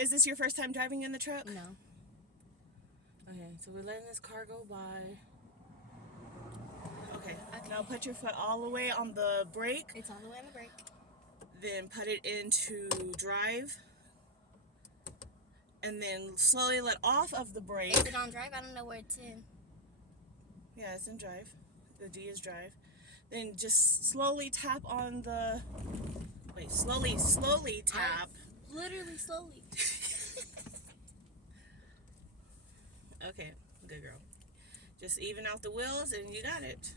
is this your first time driving in the truck? No. Okay, so we're letting this car go by. Okay. Now put your foot all the way on the brake. It's all the way on the brake. Then put it into drive. And then slowly let off of the brake. Is it on drive? I don't know where it's in. Yeah, it's in drive. The D is drive. Then just slowly tap on the... Wait, slowly tap. Literally slowly. Okay, good girl. Just even out the wheels and you got it.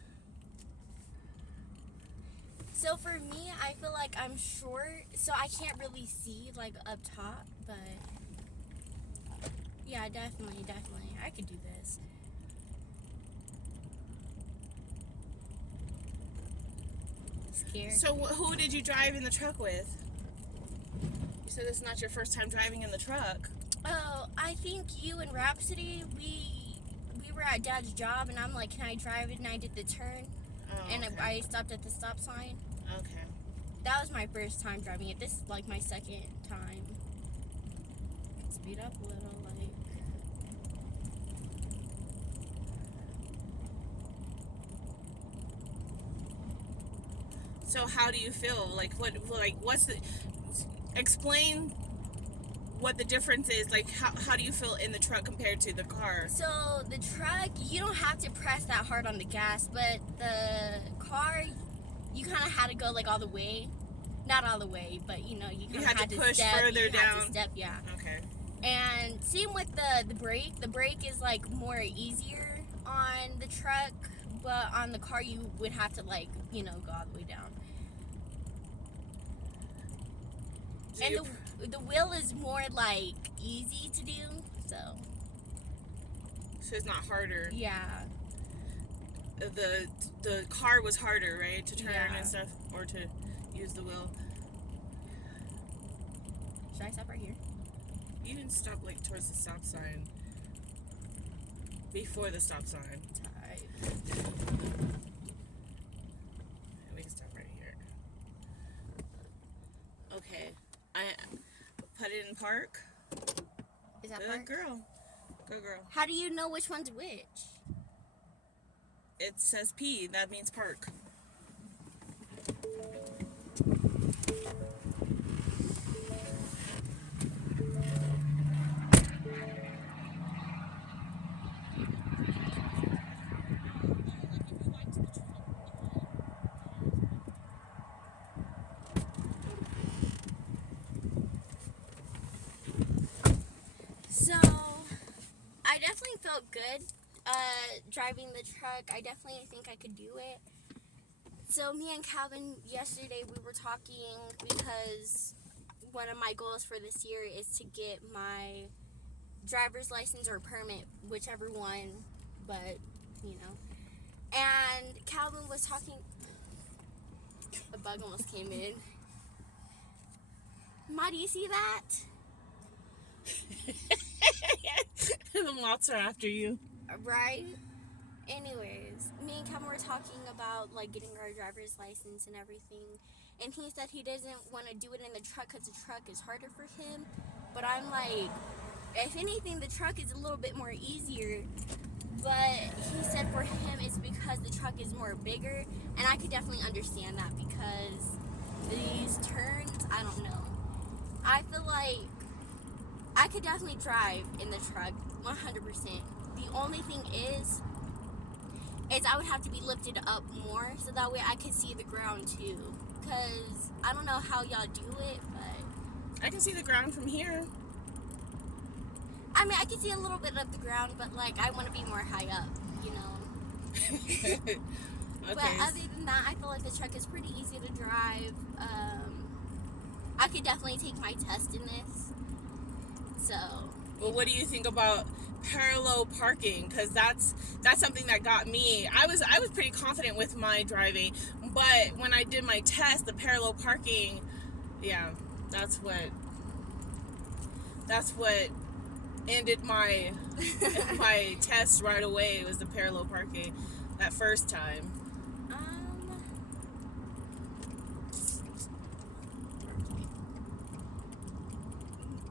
So for me, I feel like I'm short, so I can't really see like up top, but yeah, definitely, I could do this. Scared. So who did you drive in the truck with? You said it's not your first time driving in the truck. Oh, I think you and Rhapsody, we were at Dad's job, and I'm like, can I drive it? And I did the turn, and okay. I stopped at the stop sign. Okay. That was my first time driving it. This is like my second time. Speed up a little, like. So how do you feel? What's the... Explain what the difference is. Like, how do you feel in the truck compared to the car? So the truck, you don't have to press that hard on the gas, but the car, you kind of had to go like all the way. Not all the way, but you know, you kind of had to push step, further you down. had to step, yeah. Okay. And same with the brake. The brake is like more easier on the truck, but on the car you would have to like, you know, go all the way down. And the wheel is more like easy to do, so it's not harder. Yeah. The car was harder, right, to turn Yeah. and stuff, or to use the wheel. Should I stop right here? You didn't stop like towards the stop sign. Before the stop sign. Alright. We can stop right here. Okay. I put it in park. Is that Good park? girl. Good girl. How do you know which one's which? It says P. That means park. So, I definitely felt good driving the truck. I definitely think I could do it. So, me and Calvin, yesterday we were talking because one of my goals for this year is to get my driver's license or permit, whichever one, but, you know. And Calvin was talking... A bug almost came in. Ma, do you see that? The moths are after you. Right? Anyways, me and Kevin were talking about like getting our driver's license and everything, and he said he doesn't want to do it in the truck because the truck is harder for him. But I'm like, if anything, the truck is a little bit more easier. But he said for him it's because the truck is more bigger, and I could definitely understand that because these turns, I don't know. I feel like I could definitely drive in the truck 100%. The only thing is I would have to be lifted up more so that way I could see the ground too. Because I don't know how y'all do it, but I can see the ground from here. I mean, I can see a little bit of the ground, but like I want to be more high up, you know. Okay. But other than that, I feel like the truck is pretty easy to drive. I could definitely take my test in this. So. Well, what do you think about parallel parking? Because that's something that got me. I was pretty confident with my driving, but when I did my test, the parallel parking, yeah, that's what ended my my test right away. It was the parallel parking that first time.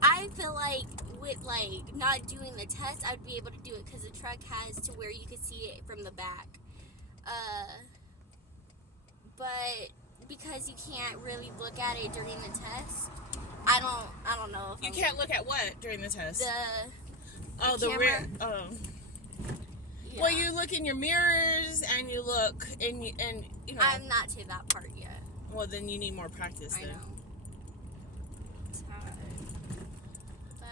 I I feel like with like not doing the test, I'd be able to do it because the truck has to where you could see it from the back. But because you can't really look at it during the test, I don't know if You can't look at what during the test? The camera. rear. Oh. Yeah. Well, you look in your mirrors and you look and you know. I'm not to that part yet. Well, then you need more practice. I Then. know. It's hard. But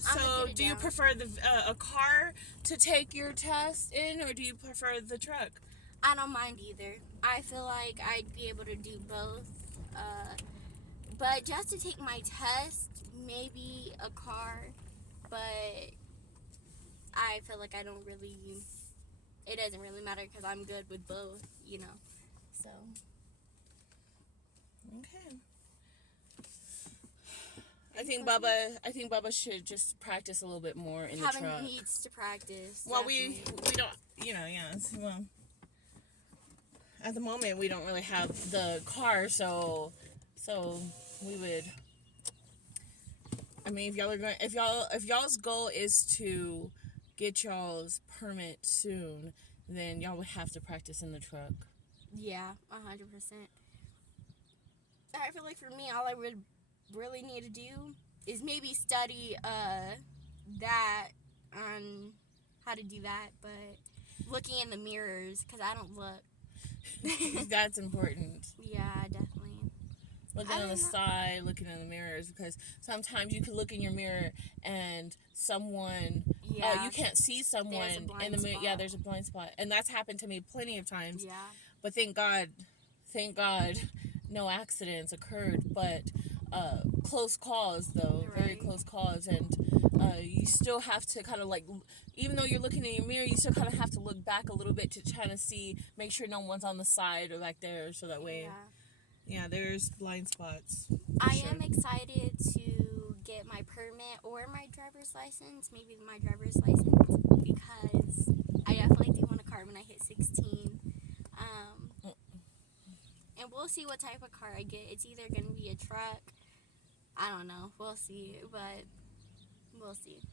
So, do you prefer a car to take your test in, or do you prefer the truck? I don't mind either. I feel like I'd be able to do both. But just to take my test, maybe a car. But I feel like it doesn't really matter because I'm good with both, you know. So. Okay. I think Bubba should just practice a little bit more in the truck. Kevin needs to practice. Well, definitely. we don't, well, at the moment we don't really have the car, so we would. I mean, if y'all's goal is to get y'all's permit soon, then y'all would have to practice in the truck. Yeah, 100%. I feel like for me, all I would really need to do is maybe study that on how to do that, but looking in the mirrors because I don't look. That's important. Yeah, definitely. Looking on the side, looking in the mirrors, because sometimes you can look in your mirror and someone, you can't see someone in the mirror. Yeah, there's a blind spot, and that's happened to me plenty of times. Yeah. But thank God, no accidents occurred. But close calls, though, very close calls, and you still have to kind of like, even though you're looking in your mirror, you still kind of have to look back a little bit to try to see, make sure no one's on the side or back there, so that way. Yeah, there's blind spots. I am excited to get my permit or my driver's license, maybe my driver's license, because I definitely do want a car when I hit 16. And we'll see what type of car I get. It's either going to be a truck. I don't know. We'll see, but we'll see.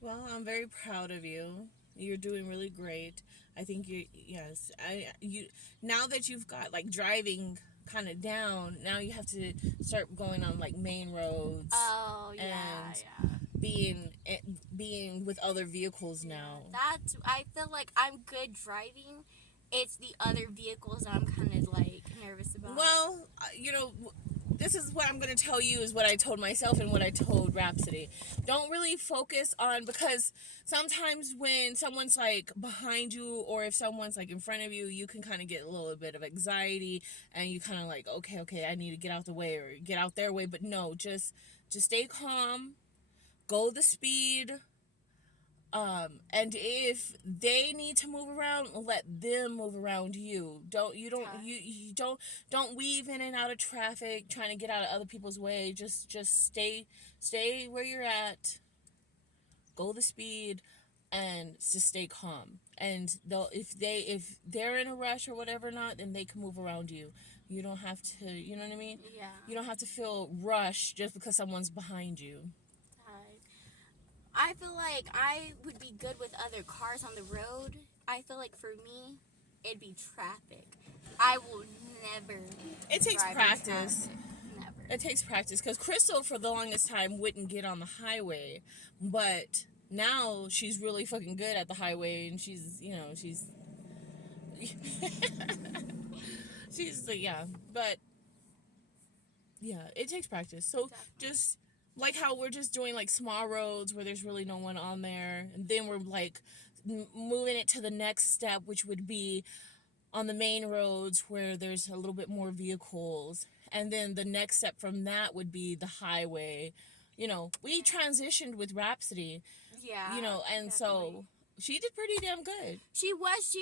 Well, I'm very proud of you. You're doing really great. I think now that you've got like driving kind of down, now you have to start going on like main roads. Oh, yeah, being with other vehicles now. I feel like I'm good driving. It's the other vehicles that I'm kind of like nervous about. Well, this is what I'm going to tell you is what I told myself and what I told Rhapsody. Don't really focus on, because sometimes when someone's like behind you or if someone's like in front of you, you can kind of get a little bit of anxiety and you kind of like, okay, I need to get out the way or get out their way. But no, just stay calm, go the speed. And if they need to move around, let them move around you. Don't weave in and out of traffic trying to get out of other people's way. Just stay where you're at. Go the speed and just stay calm. And if they're in a rush or whatever not, then they can move around you. You don't have to, you know what I mean? Yeah. You don't have to feel rushed just because someone's behind you. I feel like I would be good with other cars on the road. I feel like for me, it'd be traffic. I will never. It takes practice. Never. It takes practice, because Crystal for the longest time wouldn't get on the highway, but now she's really fucking good at the highway, and she's but yeah, it takes practice. So just. Like how we're just doing like small roads where there's really no one on there, and then we're like moving it to the next step, which would be on the main roads where there's a little bit more vehicles, and then the next step from that would be the highway. We transitioned with Rhapsody. Yeah. And definitely. So she did pretty damn good. She was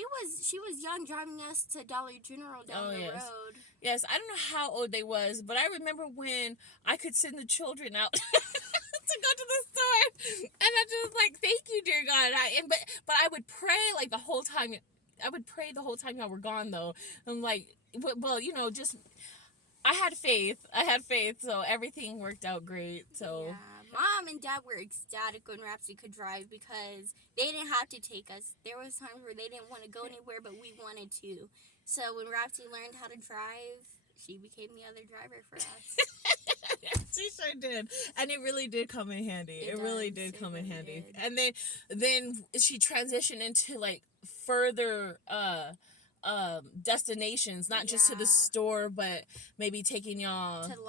young, driving us to Dollar General down the road. Yes, I don't know how old they was, but I remember when I could send the children out to go to the store, and I just like, thank you, dear God. But I would pray like the whole time. I would pray the whole time y'all were gone, though. I'm like, well, just I had faith, so everything worked out great. So Yeah. Mom and Dad were ecstatic when Rhapsody could drive because they didn't have to take us. There was times where they didn't want to go anywhere, but we wanted to. So when Rhapsody learned how to drive, she became the other driver for us. she sure did, and it really did come in handy. It really did come in handy. Did. And then she transitioned into like further destinations, not just to the store, but maybe taking y'all to the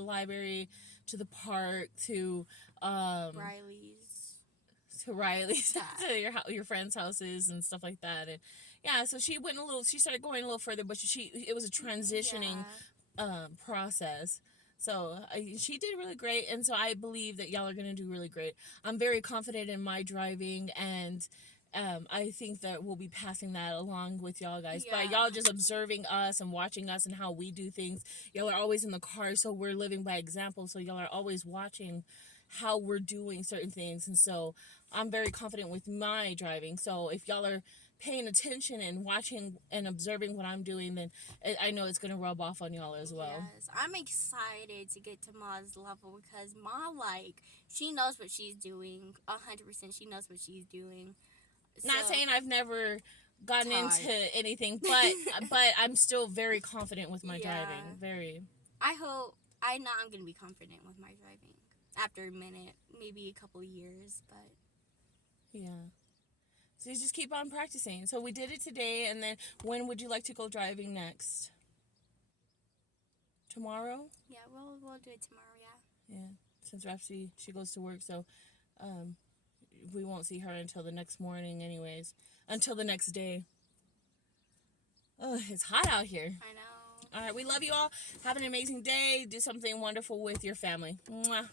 library, to the park, to Riley's, to your friends' houses and stuff like that. And yeah, so she started going a little further, but it was a transitioning process. So she did really great, and so I believe that y'all are gonna do really great. I'm very confident in my driving, and I think that we'll be passing that along with y'all guys. Yeah. By y'all just observing us and watching us and how we do things. Y'all are always in the car, so we're living by example. So y'all are always watching how we're doing certain things, and so I'm very confident with my driving. So if y'all are paying attention and watching and observing what I'm doing, then I know it's gonna rub off on y'all as well. Yes, I'm excited to get to Ma's level because Ma, she knows what she's doing. 100%, she knows what she's doing. Not saying I've never gotten into anything, but I'm still very confident with my driving. Very. I know I'm gonna be confident with my driving after a minute, maybe a couple of years, but yeah. So you just keep on practicing. So we did it today, and then when would you like to go driving next? Tomorrow? Yeah, we'll do it tomorrow. Yeah. Since Rhapsody, she goes to work, so we won't see her until the next morning anyways. Until the next day. Oh, it's hot out here. I know. All right, we love you all. Have an amazing day. Do something wonderful with your family. Mwah.